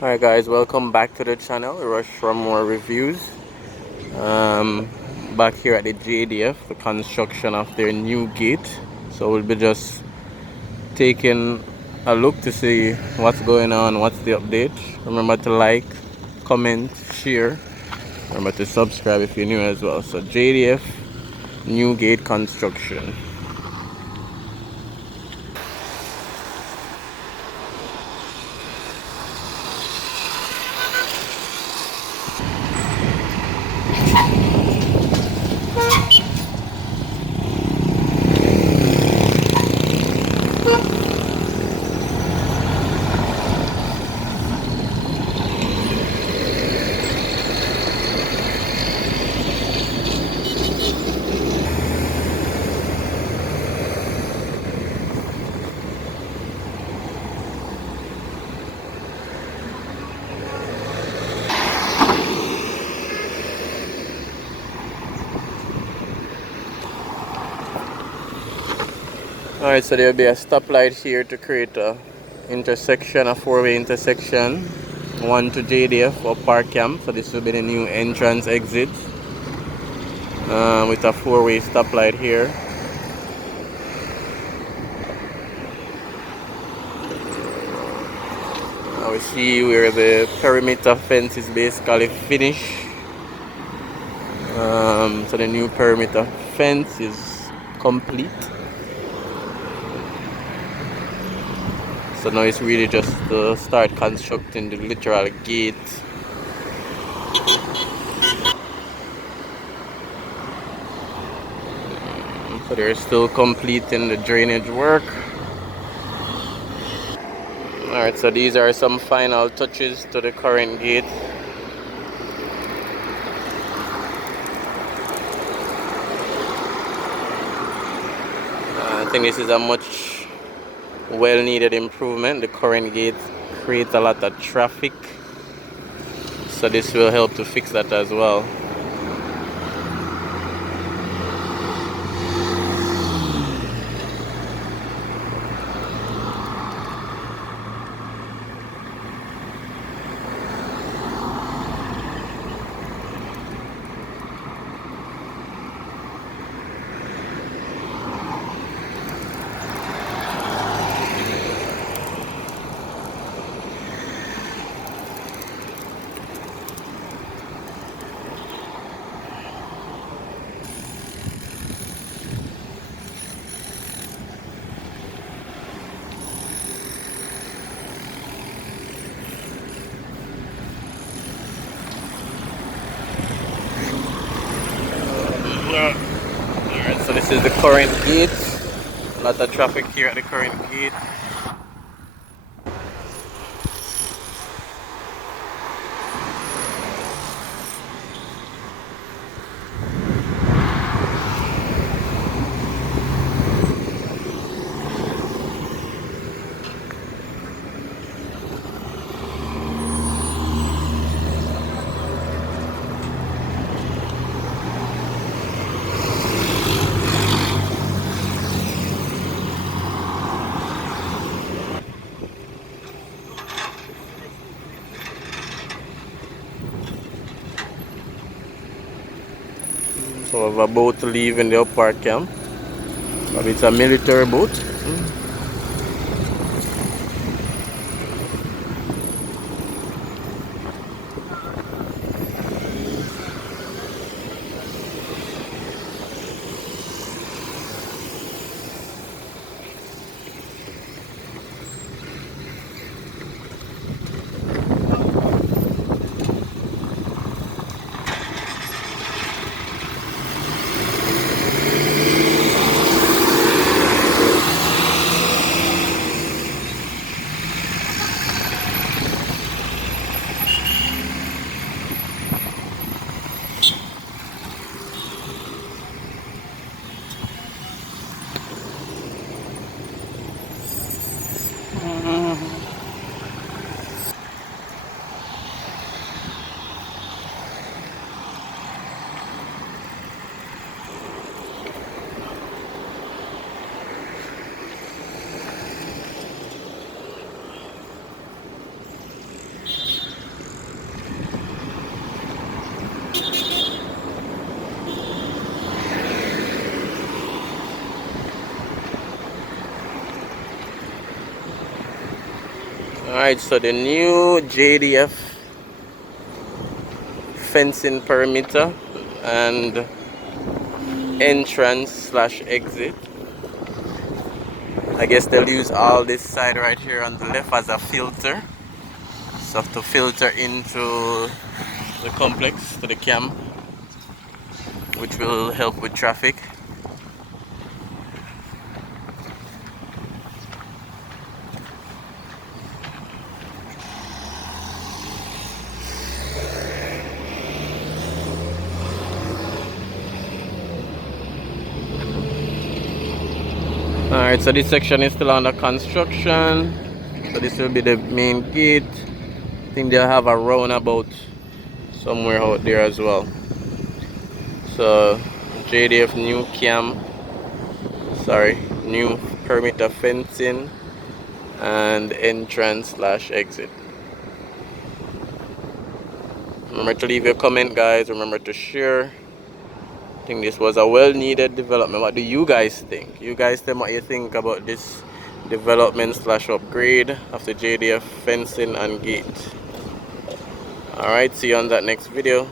Alright guys, welcome back to the channel. Rush for more reviews. Um, Back here at the JDF, the construction of their new gate. So we'll be just taking a look to see what's going on, what's the update. Remember to like, comment, share. Remember to subscribe if you're new as well. So JDF, new gate construction. Alright, so there'll be a stoplight here to create a intersection, a four-way intersection. One to JDF or Park Camp. So this will be the new entrance exit with a four-way stoplight here. Now we see where the perimeter fence is basically finished. So the new perimeter fence is complete. So now it's really just to start constructing the literal gate. So they're still completing the drainage work. Alright, so these are some final touches to the current gate. I think this is a much well needed improvement. The current gate creates a lot of traffic, so this will help to fix that as well. Alright, so this is the current gate. A lot of traffic here at the current gate. So we have a boat leaving the park camp. But it's a military boat. Alright, so the new JDF fencing perimeter and entrance slash exit. I guess they'll use all this side right here on the left as a filter. So to filter into the complex, to the camp, which will help with traffic. Alright, so this section is still under construction. So this will be the main gate. I think they'll have a roundabout somewhere out there as well. So JDF new new perimeter fencing and entrance slash exit. Remember to leave your comment, guys. Remember to share. I think this was a well-needed development. What do you guys think? You guys tell me what you think about this development slash upgrade of the JDF fencing and gate. Alright, see you on that next video.